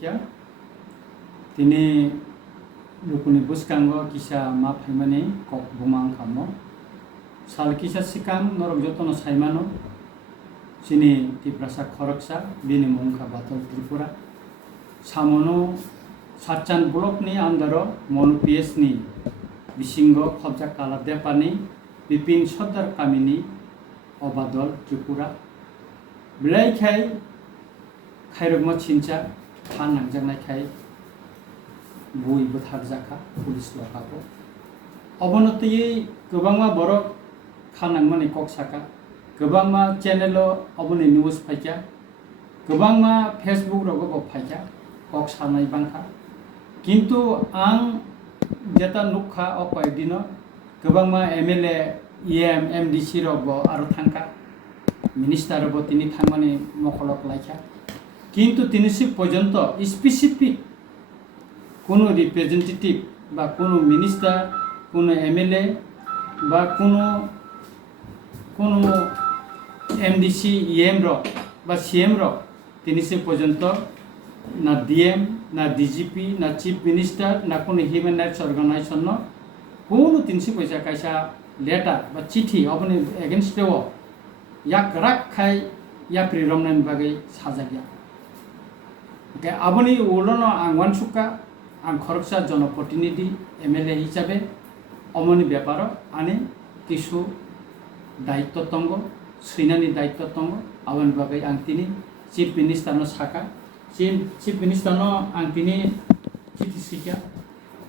क्या तिनी लुकुनि बुस्कांगो किसा मा फाइमानि कक बुमां खामो साल किसा सिकां नरक जतन साइमानो सिनि तिप्रासा खरकसा बिनि मुंखा बादल त्रिपुरा सामनो सातचान ब्लकनि आन्दारो मनु पिएसनि बिसिंगो खबजा काला देपानि बिपिन सदर कामिनि अबादल त्रिपुरा बिलाइखाय खायरगमा छिनचा था नांजानायखाय बयबो थारजाखा पुलिस लकाबो अबनतियै गोबांमा बरक खानांमानि कक साका गोबांमा चेनेलो अबनि न्यूज फाइका गोबांमा फेसबुक रगो फाइका कक सानाय बांखा किन्तु आं जेता नुखा अ कयदिनो गोबांमा MLA EM MDC रगो आरो थांका मिनिस्टार रगो तिनि थांमानि मखलक लाइका किन्तु तिनिसि पर्यन्त स्पेसिफिक कोनो रिप्रेजेंटेटिव बा कोनो मिनिस्टार कोनो MLA बा कोनो MDC EM रो बा CM रो तिनिसि पर्यन्त ना DM ना DGP ना चीफ मिनिस्टर ना कोनो ह्यूमन राइट्स अर्गेनाइजेशन न कोनो तिनिसि पैसा कैसा लेटर बा चिठी अपने एगेंस्ट देव या राख खाय या प्रिरमनान बागै साजागिया के आबनि उलनो आंगवान सुका आं खरकसा जनप्रतिनिधि MLA हिसाबै अमनि व्यापार आने किसु दायित्व दंग सैनानि दायित्व दंग आबनि बागै आं तिनि चीफ मिनिस्टर न साका चीफ मिनिस्टर न आं तिनि चिठी सिका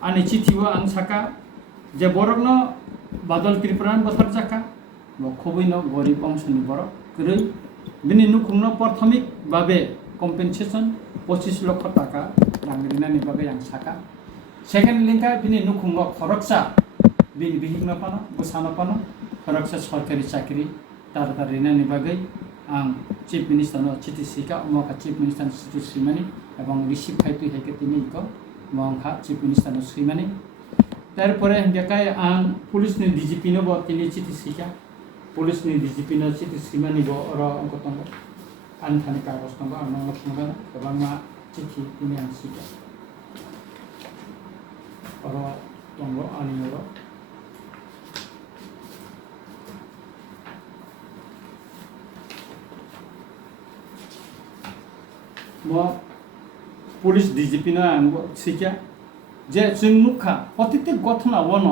आनि चिठिबो आं साका जे बरकन बादल त्रिपुरान बथार जाका बखबैनो गरिब अंशनि बरक गरै बिनि नुखुंनो प्राथमिक भाबे कम्पेनसेशन 25 लाख टाका रांरिनानि बागै आं साका सेकेंड लिंका बिनि नुखुंगो खरकसा बिनि बिहिंना पानो बसाना पानो खरकसा सरकारी चाकरी तार रिनानि बागै आं चीफ मिनिस्टर न चिठी सिका मका चीफ मिनिस्टर चिठी सिमानि एवं रिसीव खाइतु हेके तिनि इको मका चीफ मिनिस्टर न सिमानि तारपरे बेकाय आं पुलिस नि DGP न बो तिनि चिठी सिका पुलिस नि DGP न चिठी सिमानि बो र अंक तंगो आनथानि कागज दंग आं नखुंगा गोबांमा चिठी तिनि आं सिका र दंग आनि र म पुलिस DGP न आं सिका जे जों नुखा प्रतिक गठन वन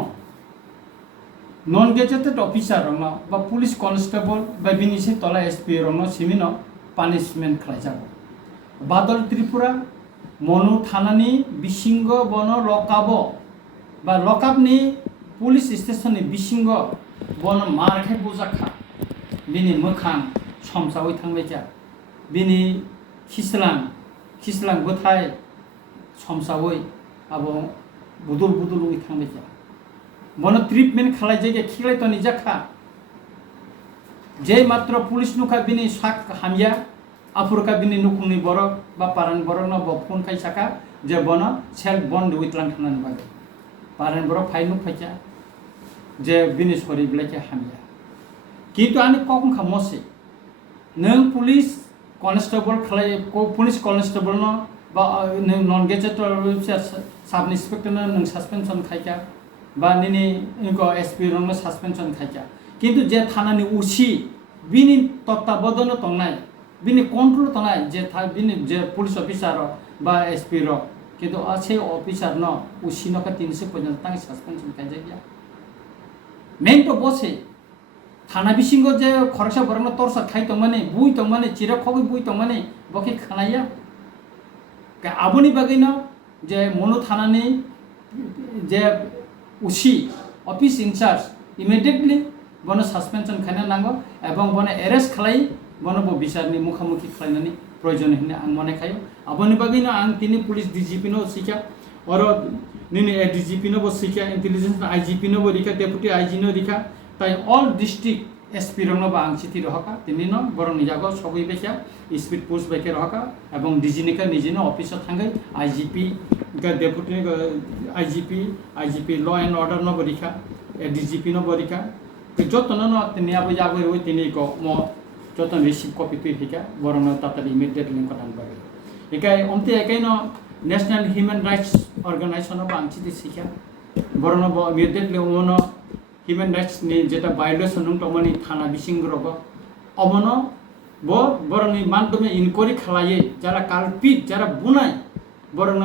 नन गेजेटेड ऑफिसर रंग बा पुलिस कांस्टेबल बा बिनिसे तला SP रंग CMno पानिशमेंट खालायजागो बादल त्रिपुरा मनु थानानि बिसिंग बन लकाबो बा लकाबनि पुलिस स्टेशननि बिसिंग बन मारखे बुजाखा बिनि मोखां समसावै थांबायजा बिनि खिसलां बोथाय समसावै आबो बुदुल उइ थांबायजा बन ट्रिटमेंट खालायजागे खिलायतनि जाखा जे मात्र पुलिस नुखा बिनि साक हामिया आफुरका बिनि नुखुंनि बरक बा पारान बरक न ब फोन खायसाका जे बन सेल्फ बन्ड उइथ लांथानानि बागै पारान बरक फाइनु फाइजा जे बिनि सरि ब्लेके हामिया किन्तु आनि कखन खामसे नों पुलिस कांस्टेबल खालाय पुलिस कांस्टेबल न बा नन गेजेटेड सब इंस्पेक्टर नों सस्पेंशन खायका बा निनि इनको SP रंग सस्पेंशन खायका किन्तु जे थानानि उसी बिनि तत्त्वावधान तंनाय बिनि कंट्रोल तंनाय जे था बिनि जे पुलिस ऑफिसर बा SP रो किन्तु आसे ऑफिसर न उसी न का 300 पर्यंत तांग सस्पेंशन खायजागिया मेन तो बसे थाना बिसिंगो जे खरकसा बरन तोरसा खाइ तंमाने बुइ तंमाने चिरा खगै बुइ तंमाने बके खानाया का आबनि बागैन जे मनु थानानि जे उसी ऑफिस इंचार्ज इमिडिएटली बन सस्पेंशन खाना नांगो एवं बन अरेस्ट खालाय बन बो बिचारनि मुखामुखि खालायनानै प्रयोजन होनना आं मने खायो आबनि बागैन आं तिनि पुलिस DGP न सिका और निनि DGP न बो सिका इंटेलिजेंस IGP न बो रिका डेपुटी IG न रिका ताई ऑल डिस्ट्रिक्ट SP रंग बा आं चिठी रहका तिनि न बरं निजागो सबै बेखा स्पीड पोस्ट बेखे रहका एवं DGP का निजिनो ऑफिस थांगै IGP का deputy IGP law and order न बरिखा DGP न बरिखा जतन न तिनि आबो जागो तिनि को म जतन रिसीव कॉपी पे हिका बरं तातारि इमिडिएट लिंक दान बागै एकाय अमते echino national human rights organisation बांचिति सिखा बरन ब इमिडिएटली उमनो ह्युमन राइट्स नि जेटा भायोलेसन नं तमनि थाना बिसिंग्रग अमनो ब बरनि मानदमे इनक्वायरि खालायै जारा काल्पित जारा बुनाय बरन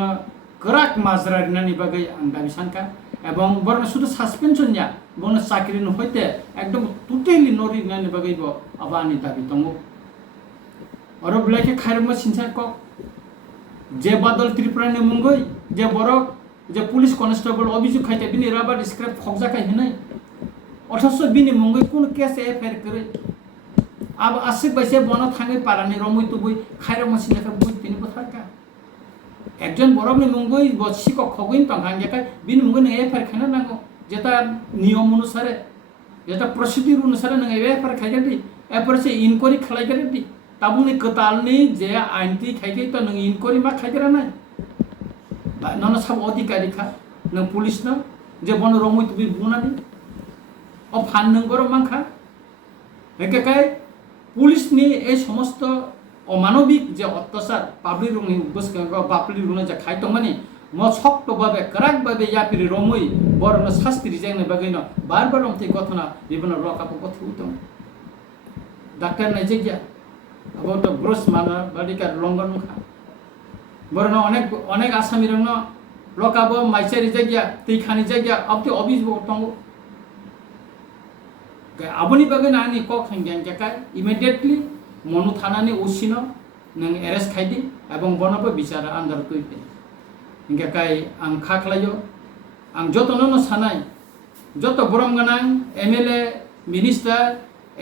कराक माजरारिनानि बागै आं दाबि सानका এবং বরং শুধু সাসপেনশন যা বরং চাকরি হইতে একদম টোটালি নরি নানি বাগৈব আবানি দাবি দङ अरब ब्लाइके खाइरम सिनसा क जे बादल त्रिपुरानि मुंगै जे बरक जे पुलिस कन्स्टेबल अभिजुग खाइते बिनि राबार स्क्रेप फगजाखाय हिनै अथच बिनि मुंगै कुन केस एफआईआर करे अब आसिक बैसे बन थाङै पारानि रमै तुबै खाइरम सिनसा बुइ तिनि बथारका একজন বরবনি মুঙ্গই বসিক খগইন তংহাঙ্গেকাই বিন মুঙ্গই নে এফআইআর খাইনা নাঙ্গো যেটা নিয়ম অনুসারে যেটা প্রসিডিউর অনুসারে নং এফআইআর খাইগেদি এরপরে ইনকোয়ারি খালাইগেদি তাবুনি কতালনি যে আইনটি খাইগে তো নং ইনকোয়ারি মা খাইগেরা নাই বা নন সব অধিকারী খা নং পুলিশ ন যে বন রমই তুবি বুনানি অ ফান নং গর মাংখা একেকাই পুলিশ নি এই সমস্ত অমানবিক যে অত্যাচার পাবলিক রঙে পাবলিক রঙে যে খাইতো মানে म शक्तभावे कराकभावे यापिरी रमै बरन शास्त्री जाने बगैन बार अमते कथना विभिन्न रकापो कथि उतम डाक्टर नै जग्या अब त ग्रोस माना बाडिका लंगन मुखा बरन अनेक अनेक आसामी रंग रकाबो माइसारी जग्या तैखानी जग्या अब त्यो अबिज तंगो आबनि बगैन आनि क खंग्यां जका इमिडिएटली मनु थानानि उसिनो नों एरेस्ट खाइदि एवं बनबो बिचारा आन्दार तुइते इंगे काई आं खाख्लायो आं जतनो सानाय जत बरम गनां MLA मिनिस्टार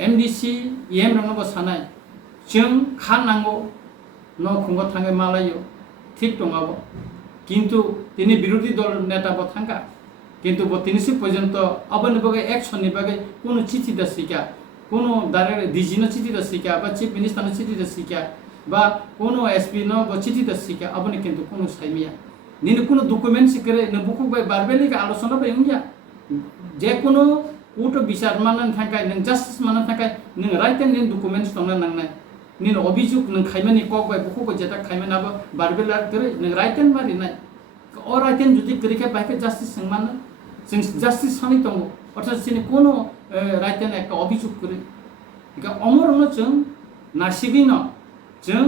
MDC EM रंगबो सानाय जों खानांगौ नखुंगो थाङै मालायो ठीक दङाबो किन्तु तिनि बिरोधी दल नेताबो थांगा किन्तु बो तिनिसि पर्यन्त अबनि बगे एक्शननि बगे कोनो चिठी दसिका कोनो डाइरेक्ट DG न चिठी दसिका बा चीफ मिनिस्टर न चिठी दसिका बा कोनो SP न बो चिठी दसिका अबनि किन्तु कोनो साइमिया निन कोनो डकुमेन्ट सिकरे न बुकु बाय बारबेलिक आलोचना बाय उंया जे कोनो कोर्ट बिचार मानन थांकाय नों जस्टिस मानन थांकाय नों राइट एन्ड निन डकुमेन्ट्स दंना नांनाय निन अभिजुग नों खायमानि कक बाय बुकु बाय जेता खायमानाबो बारबेलार करे नों राइट एन्ड मारिनाय अ राइट एन्ड जुदि करिखा बायके जस्टिस संमान जों जस्टिस सानि दङ अर्थात सिनि कोनो राइट एन्ड एक अभिजुग करे इका अमरनो जों नासिगिन जों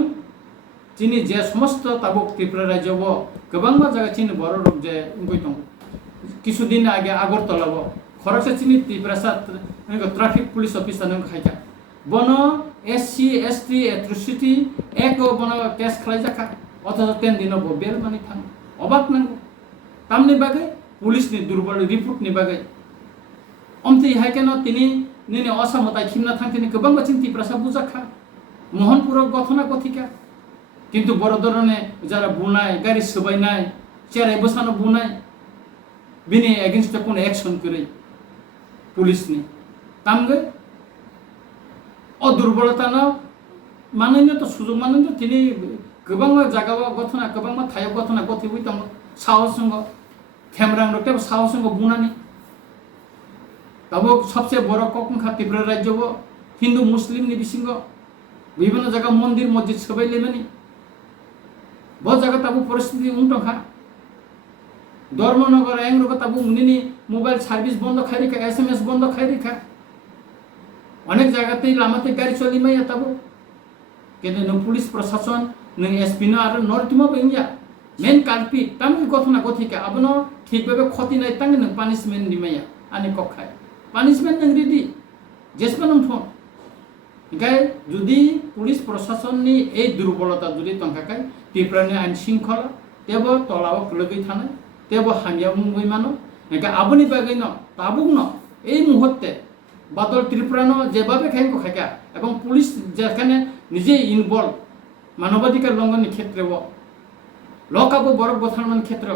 जिनि जे समस्त ताबुक त्रिपुरा राज्यबो गोबांबा जायगा चिनि बर' रब जे उंगै दं किछुदिन आगे आगरतलाबो खरकसाचिनि त्रिपुरा ट्राफिक पुलिस अफिसार नों खायका बनो SC ST एट्रोसिटी एक बनो केस खालायजाखा अथच 10 दिन बेल मानि थां अबाक नांगौ तामनि बागै पुलिसनि दुर्बल रिपोर्टनि बागै अमति हायकेन तिनि निनि असमताय खिमना थांथिनि गोबांबा चिनि त्रिपुरा बुजाखा मोहनपुर गथना कथिका किन्तु बड़ धरने जरा बुनाय गाड़ी सोबायनाय चेराय बसानो बुनाय बिनि एगेन्स्ट कोनो एक्शन करे पुलिसनि तामगै अ दुर्बलता न मानैनो त सुजुग मानैनो तिनि गोबांबा जागाबा गथना गोबांबा थायो गथना कथिबो दं साहसंग खेमरां रक्तेबो साहसंग बुनानि तब सबसे बड़ कखंखा त्रिपुरा राज्यबो हिंदू मुस्लिम नि बिसिंग विभिन्न जगह मंदिर मस्जिद सोबायलेमानि बहुत जगह ताबु परिस्थिति उंटखा धर्मनगर एंग्रो ताबु उन्नी मोबाइल सर्विस बंद खाइरिखा SMS बंद खाइरिखा अनेक जगहते लामाते गाड़ी चलिमाया ताबु केने न पुलिस प्रशासन न SP न आरो नर्तिमा बइया मेन काल्पि तामि गथना गथिका अबनो ठीक भाबे खति नाय तांग न पानिशमेंट दिमाया आनि कखाय पानिशमेंट न रेडी जेसबा नम फोन गाय जुदि पुलिस प्रशासन नि ए दुर्बलता जुदि तंखाकाय त्रिपुरानि आइन शृंखला तेबो तलाव लगै थानाय तेबो हामिया मुंगै मानो एका आबनि बागै न ताबुक न এই মুহূর্তে বাদল ত্রিপুরান যেভাবে খাইকো খাইকা এবং পুলিশ যেখানে নিজে ইনভলভ মানবাধিকার লঙ্ঘনের ক্ষেত্রে লকাবো বরফ বথানমান ক্ষেত্রে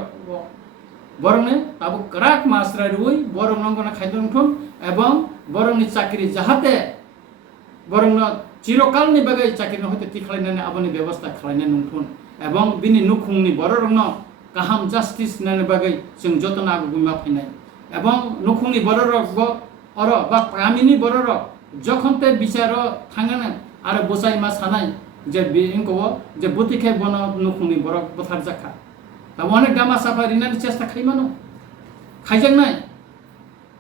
বরংনে তাবু করাক মাসরা রুই বরং লঙ্ঘনা খাইদংঠন এবং বরংনি চাকরি যাহাতে बरं चिरकालनि बागै चाकरि हयतो थि खालायनानै आबनि व्यवस्था खालायनाय नंथुन एवं बिनि नुखुंनि बररंनो गाहाम जस्टिस नानि बागै जों जतन आगुमा फैनाय एवं नुखुंनि बररग अर बा गामिनि बरर जखनते बिचार थांगानो आरो बोसाइमा सानाय যে ইনকো যে বুতিকে বন নুখুংনি বরক বথার জাখা তা অনেক গামা সাফা রিনানি চেষ্টা খাইমানো খাইজাং নাই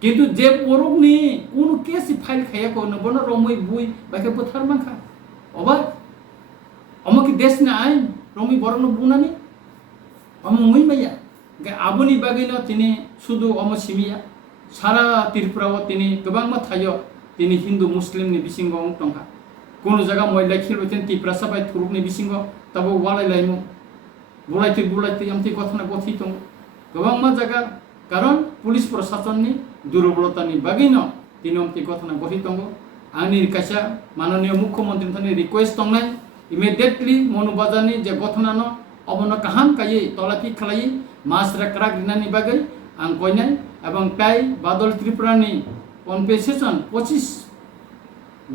কিন্তু যে বরক নি কোন কেসি ফাইল খাইয়া কো বন রমই বুই বাকে বথার মাখা অবাক অমকি দেশ না আইন রমি বরণ বুনানি অমই মাইয়া আবনি বাগিনো তিনি শুধু অমসিমিয়া সারা ত্রিপুরাও তিনি গোबां थायो তিনি হিন্দু মুসলিমনি বিসিঙ্গ টংকা কোন জায়গা ময়লা খেলবেন ত্রিপুরা সাবাই থুরুকনি বিসিঙ্গ তাবো ওয়ালাইলাইমু বুলাইতে আমতি কথা গথি দं गोबां জায়গা কারণ পুলিশ প্রশাসননি দুর্বলতানি বাগিনো তিনি আমতি কথা গথি দं आंनि कासा माननीय मुख्यमंत्री थानि रिक्वेस्ट दंनाय इमिडिएटली मनुबाजानि जे गथनानो अबनो काहाम कायै तलाफि खालायै मासरा क्राक दिनानि बागै आं कयनाय एवं ताई बादल त्रिपुरानि कम्पेसेसन 25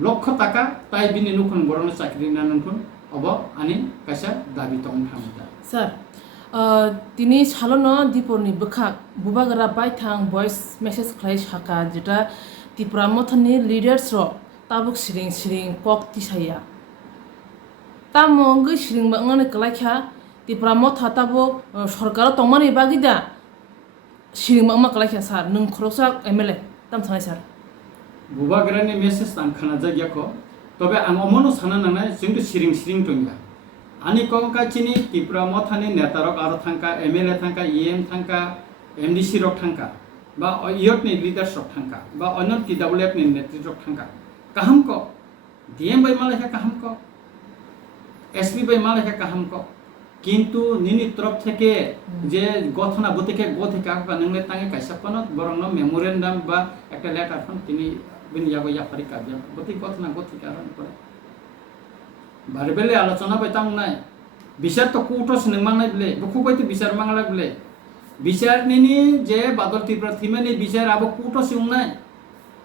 লক্ষ টাকা তাই বিনি নুখুন বরণ চাকরি না নুখুন অব আনি কাসা দাবি দं थांदा স্যার তিনি সালনো দীপরনি বখা বুবাগরা বাইথাং ভয়েস মেসেজ খাই সাকা যেটা ত্রিপুরা মথনি লিডার্স র তাবুক সিরিং সিরিং কক তিসাইয়া তামঙ্গै सिरिं बांगाने कलाइखा ত্রিপুরা মথা তাবো সরকার তংমানি বাগিদা सिरिं बांमा कलाइखा স্যার नों खरसा MLA ताम थानाय স্যার बुबाग्रानि मेसेज आं खाना जायगाखौ तबे आं अमनो साना नांनाय जोंथ सिरिं सिरिं दंया आनि कंकाचिनि त्रिपुरा मथानि नेतारक आरो थांका MLA थांका EM थांका MDC रक थांका बा इयतनि लिडार्स रक थांका बा अन्य TWF नि नेतृत्व थांका काहम को DM बाय मालायखा काहम को SP बाय मालायखा काहम को किंतु निनि तरफ থেকে যে গঠনা বতিকে গথিকা কা নংলে তাঙ্গে কাইসাপন বরং মেমোরেন্ডাম বা একটা লেটার ফোন তিনি বিনিয়াগো ইয়াফারি কাবিয়া বতি গঠনা গথিকা রন পরে বারবেলে আলোচনা বাইতাম নাই বিচার তো কোর্টস নংমাংনাই বলে বখুবাইতে বিচার মাংলা বলে বিচার নিনি যে বাদল ত্রিপুরা থিমানি বিচার আবো কোর্টস উংনাই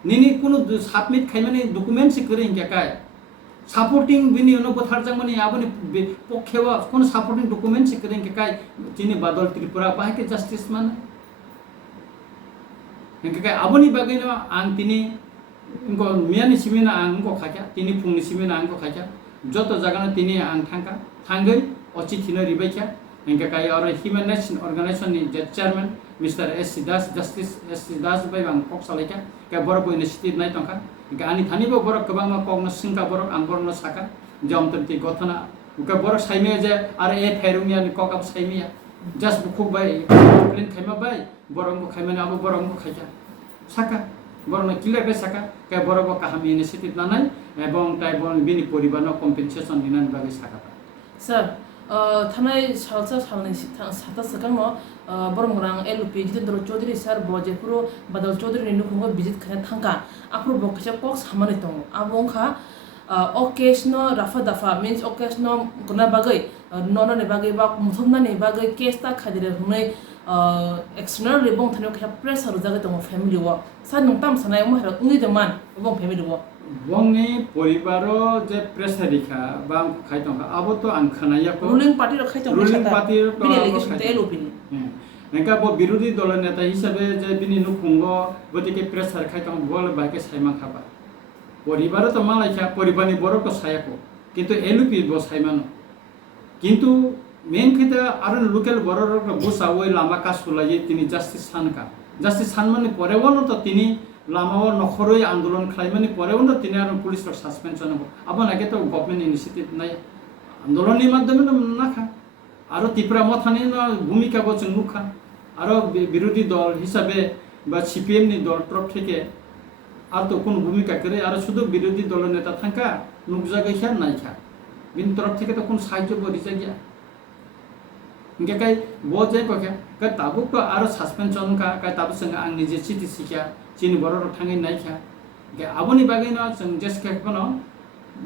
নিনি কোনো সাবমিট খাইমানি ডকুমেন্টস করিং কাকায় সাপোর্টিং বিনি অনুপথার জাংমানি আবনি পক্ষেও কোন সাপোর্টিং ডকুমেন্টস করেন के काय তিনি বাদল ত্রিপুরা বাহিকে জাস্টিস মানে के काय আবনি বাগিনো আং তিনি ইনকো মিয়ানি সিমিনা আং ইনকো খাকা তিনি ফুংনি সিমিনা আং ইনকো খাকা যত জায়গানো তিনি আং থাঙ্কা থাঙ্গৈ অচিথিনো রিবাইকা के काय और ह्यूमन राइट्स अर्गानाइजेशन नि जे चेयरमैन मिस्टर SC दास जस्टिस SC दास बाय आं कक सालायका के बरब इनिशिएटिभ नाय तंका के आनि थानिबो बरक गोबां कगनो सिंका बरक आं बरनो साका जमतन्ति गथना के बरक साइमे जे आरो ए फेरुमिया नि ककब साइमिया जस्ट बुखु बाय प्लेन खाइमा बाय बरंगो खाइमाने अब बरंगो खाइका साका बरनो क्लियर बे साका के बरब काहाम इनिशिएटिभ नानाय एवं टाइबन बिनि परिबारनो कम्पेनसेसन दिनान बागै साका স্যার थानाय सालसा सालनै साता सकांनो बरमरां LP जितेन्द्र चौधरी सर बजेपुर बादल चौधरी नुखुंगो बिजित खाना थांका आफुर बकसे कक सामानै दं आबंखा ओकेशनो राफा दाफा मीन्स ओकेशनो गुना बागै ननने बागै बा मुथुमनानि बागै केसता खादिरे हुनै एक्सटर्नल रिबं थानाय खा प्रेसार जागै दं फैमिली व सर नंताम सानाय महरा उंगै दमान बं फैमिली व बंनि परिबारो जे प्रेसारिखा बा खाइतंगा आबो तो आं खानाया को रुलिंग पार्टी र खाइतंगा रुलिंग पार्टी बिनि एलिगेशन ते एलओपिनि नंका बो विरोधी दल नेता हिसाबै जे बिनि नुखुंगो बतिके प्रेसार खाइतंग बल बाके साइमा खाबा परिबारो तो मालायखा परिबारनि बरको सायाको किन्तु एलओपि बो साइमानो किन्तु मेन खैता आरो लोकल बररक बुसावै लामा कासुलायै तिनि जस्टिस सानका जस्टिस सानमाने परेवनो तो तिनि लामाव नखरै आन्दोलन खालामनायनि परेवनो तिनि आरो पुलिस र सस्पेंशन हो अब नागे तो गभर्नमेंट इनिशिएटिभ नाय आन्दोलननि माध्यमे नाखा आरो त्रिपुरा मथानि भूमिका बो जों नुखा आरो विरोधी दल हिसाबै बा CPM नि दल तरफ থেকে আর তো কোন ভূমিকা করে আর শুধু বিরোধী দল নেতা থাকা নুকজাগাইখা নাইখা বিন তরফ থেকে তো কোন সাহায্য বরিছে গিয়া इनके काय वो जे कोखे का ताबुक तो आरो सस्पेंशन का ताबु संग आं निजे चिटि सिखा चिनि बरर थाङै नायखा के आबोनि बागैनो जों जेसके कोनो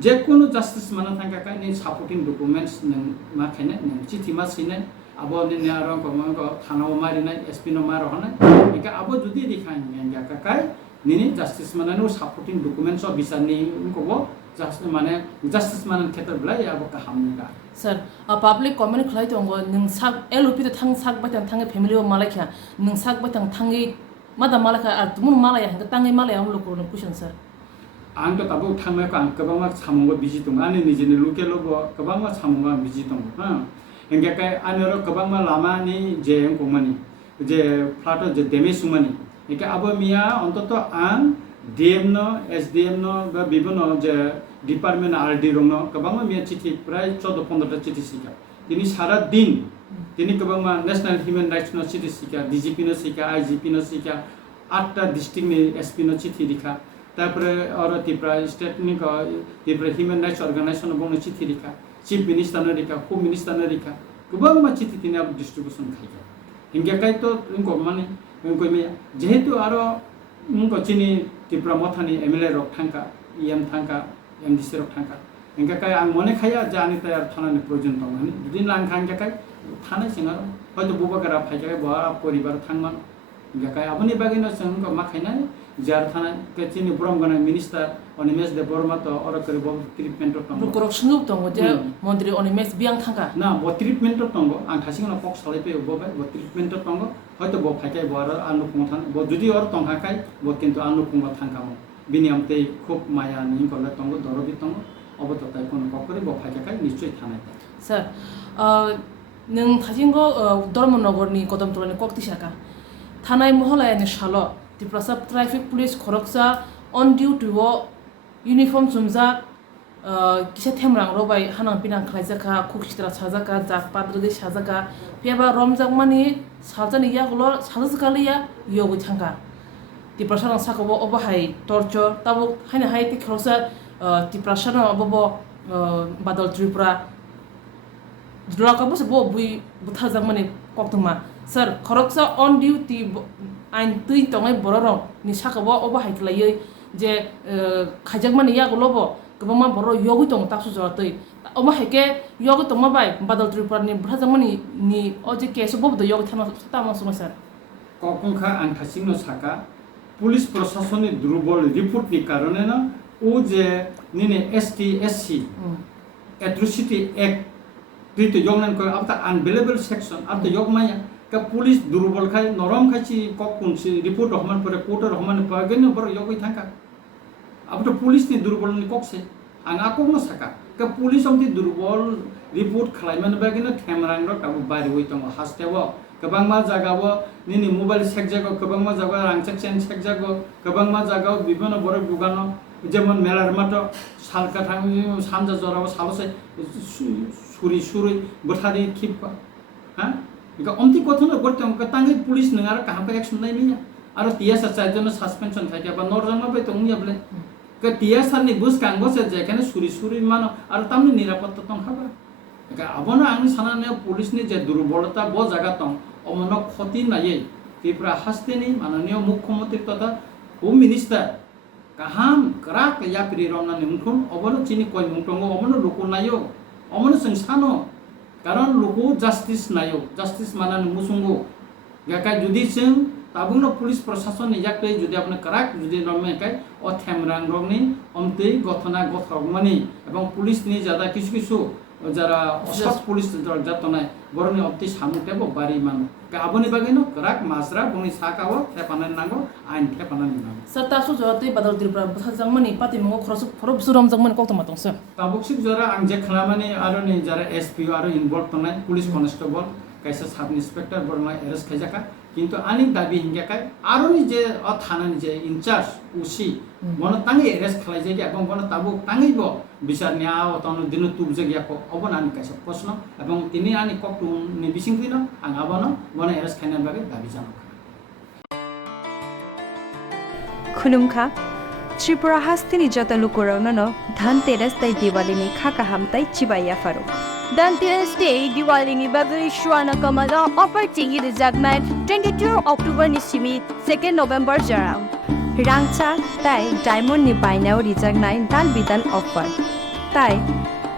जे कोनो जस्टिस माना थांका का नि सपोर्टिंग डकुमेंट्स नों मा खायना नों चिटि मा सिनाय आबो नि आरो को थानाव मारिनाय SP नो मारो हनाय इनके आबो जुदि दिखाय या का काय निनि जस्टिस मानानो सपोर्टिंग डकुमेंट्स अफ बिसारनि इनको जस्ट माने जस्टिस मानन क्षेत्र ब्लाय आबो का हामनिका सर पब्लिक कमेन्ट खलाय दंगो नों साक एलओपि थां साक बाथां थाङै फेमिलि मालायखा नों साक बाथां थाङै मादा मालायखा आर तुमुन मालाया हंगा ताङै मालाया हम लोगो कुशन सर आंथ' दाबो थांनायखौ आं गोबां सामुंबो बिजि दं आंनि निजेनि लकेलावबो गोबां सामुंबो आं बिजि दं हिंगाखाय आंनो गोबां लामानि जे गमानि जे फ्लाट जे डेमेज सुमानि हिंगा आबो मिया अन्तत आं DMनो SDMनो बा बिभिन्न जे डिपार्टमेन्ट RD रंनो गोबां मिया चिठि प्राय 14-15टा चिठि सिका दिनै सारा दिन दिनै गोबां नेशनल ह्यूमन राइट्स नो चिठि सिका DGP नो सिका IGP नो सिका 8टा डिस्ट्रिक्टनि SP नो चिठि लिखा तारपरे और त्रिपुरा स्टेटनि त्रिपुरा ह्यूमन राइट्स अर्गानाइजेशन बुंनो चिठि लिखा चीफ मिनिस्टर नो लिखा होम मिनिस्टर नो लिखा गोबां मा चिठि दिनै अब डिस्ट्रिब्यूशन खाइका हिंगाखाय तो इनको माने इनको मिया जेहेतु आरो इनको चिनि त्रिपुरा मथानि MLA रक थांका EM थांका MDC रक थांका हिंगाखाय आं मने खाया जानि तयार थानानि प्रयोजन दं होननानै जुदि लां खांगाखाय थानाय जों हयतो बबागारा फाइजाखाय बहा परिबार थांमान हिंगाखाय आबनि बागैनो जों मा खायनाय जार थानाय केचिनि ब्रह्मगण मिनिस्टार अनिमेश देव बर्मा तो और करबो ट्रिटमेन्ट दं Khoroksano दङ जे मन्त्रि अनिमेश बियां थांगा ना बो ट्रिटमेन्ट दं आं थासिगनो पक्स खालायफै बबाय बो ट्रिटमेन्ट दं हयतो बो फाइखाय बो आरो आनु खुंग थां बो जुदि और तंखाखाय बो किन्तु आनु खुंग थांखामो बिनि आमते खूब माया नि करले दं दरबि दं अबतो ताइ कोन ककरि बो फाइखाय निश्चय थानाय सर नों थासिंगो धर्मनगरनि कदमतलानि कक्तिसाका थानाय महलायानि सालो त्रिपुरा सब ट्राफिक पुलिस खरकसा अन डिउटी वो यूनिफॉर्म जुमजा किसा थेमरां रबाय हानां पिनां खालायजाका खुखित्रा साजाका जाकपाद्रदि साजाका पेबा रमजाकमानि साजानि यागलो साजाकालिया योगु थांगा त्रिपुरा सानां साखबो अबहाय टर्चर ताबो हायना हाय ति खरसा त्रिपुरा सानां अबबो बादल त्रिपुरा द्रकाबो सबो बुइ बुथाजाकमानि कक्तमा सर खरकसा अन डिउटी आइन तुई तंगाय बररं नि साखबो अबहाय खलायै जे खायजाकमानि यागलोबो गोबां बर' योगु दं तासु जरतै अबहायके योगु दं माबाय बादल त्रिपुरानि बुथाजाकमानि नि अजे केस बबो योगु थाना तामा समस्या ककंखा आं थासिंनो साका पुलिस प्रशासननि दुर्बल रिपोर्टनि कारणे न ओ जे निने ST SC एट्रोसिटी एक्ट दितो योगनान को अब अनबिलेबल सेक्शन अब तो योगमाया का पुलिस दुर्बल खाय नरम खायची ककुनसी रिपोर्ट रहमान पर कोर्ट रहमान पागेन बर योगै थांका अब तो पुलिस नि दुर्बल नि ककसे आं आको साका का पुलिस हमति दुर्बल रिपोर्ट खालायमान बागेन थेमरांग र काबु बारि होय दङ हास्टेबो गोबां मा जागाबो निनि मोबाइल सेक जागो गोबां मा जागा रांचेक चेन सेक जागो गोबां मा जागा बिभिन्न बर दुगानो जेमन मेलार मातो सालका थां सानजा जराबो सालसे सुरि सुरि बथारि खिपा हा इका अमति कथन गरते अंक तांगे पुलिस नङा र कहां पे एक्शन नै मिया आरो तियासा चारजन सस्पेंशन थाके बा नरजन बे तो उनियाबले के तियासानि बुस कांगो से जेखाने सुरि सुरि मानो आरो तामनि निरापत्ता तंग खाबा इका अबनो आंनि सानाने पुलिस नि जे दुर्बलता बो जागा तंग अमनो खति नायै त्रिपुरा हास्तेनि माननीय मुख्यमंत्री तथा होम मिनिस्टर काहाम कराक याप्रि रमनानि मुखुम अबनो चिनि कोइ मुंटंगो अमनो लोको नायो अमनो संसानो कारण लोको जस्टिस नायो जस्टिस मानानि मुसुंगो याका जुदि जों ताबुंनो पुलिस प्रशासन याकै जुदि आपने कराक जुदि रमेकाय अ थेमरांग रंनि अमतै गथना गथरगमानि एवं पुलिस नि जादा किछु किछु যারা অসৎ পুলিশ যাতনায় বরনি অতি সামুতেবো বাড়ি মান গাবনি বাগেনো করাক মাসরা বনি সাকাও থেপানান নাঙ্গো আইন থেপানান নাঙ্গো সতাসু জতে বাদল ত্রিপুরা বুথাজাংমানি পাতিমঙ্গ খরস ফরব সুরম জাংমানি কতমা দंस তাবুকসিক যারা আং যে খালামানি আরো নি যারা এসপি আরো ইনভলভ তনাই পুলিশ কনস্টেবল কাইসা সাব ইন্সপেক্টর বরমা এরেস্ট খাইজাকা কিন্তু আনি দাবি হিংগাকাय আরো নি যে থানানি যে ইনচার্জ উসি মন তাঙ্গি এরেস্ট খালাইজাকি এবং মন তাবুক তাঙ্গিব বিচারনি আও তন দিন তুবজাগিয়াকো অবনানি কাইসা প্রশ্ন এবং তিনি আনি ককটুন নি বিসিংতিনো আং আবনো মন এরেস্ট খাইনান বাগে দাবি জানো खुलुमखा त्रिपुरा हास्तिनि जतलुकुरावनो धनतेरस तै दिवालीनि खाका हामताय चिबाया फारो धनतेरस डे दिवालीनि बागै श्वाना कमला अफर चिंगी रिजागनाय 22 अक्टोबर नि सिमि 2 नोभेम्बर जराव रांचा ताय डायमंड नि बायनाव रिजागनाय दाल बिदाल अफर ताय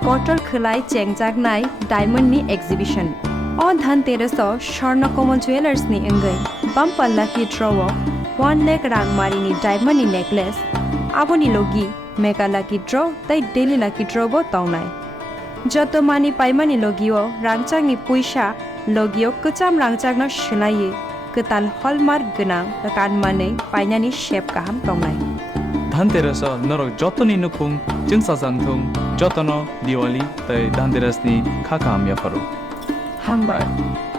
कटर खलाय चेंगजागनाय डायमंड नि एक्जिबिशन अ धनतेरस स्वर्णकमल ज्वेलर्स नि अंगै बमपल्ला की ड्रव 1 लाख रांगमारिनि डायमंड नि नेकलेस आबोनि लोगी मेगा लाकी ड्र तै डेली लाकी ड्र बो ताउनाय जतो मानि पाइमानि लोगियो रांचांनि पैसा लोगियो कचाम रांचांनो शिलायै कताल हलमार्क गोनां कानमानै पाइनानि शेप गाहाम ताउनाय Dhanteras norok jotoni nukhung jing sajangthung jotono Diwali tai Dhanteras ni khakam ya faru. Hamburg.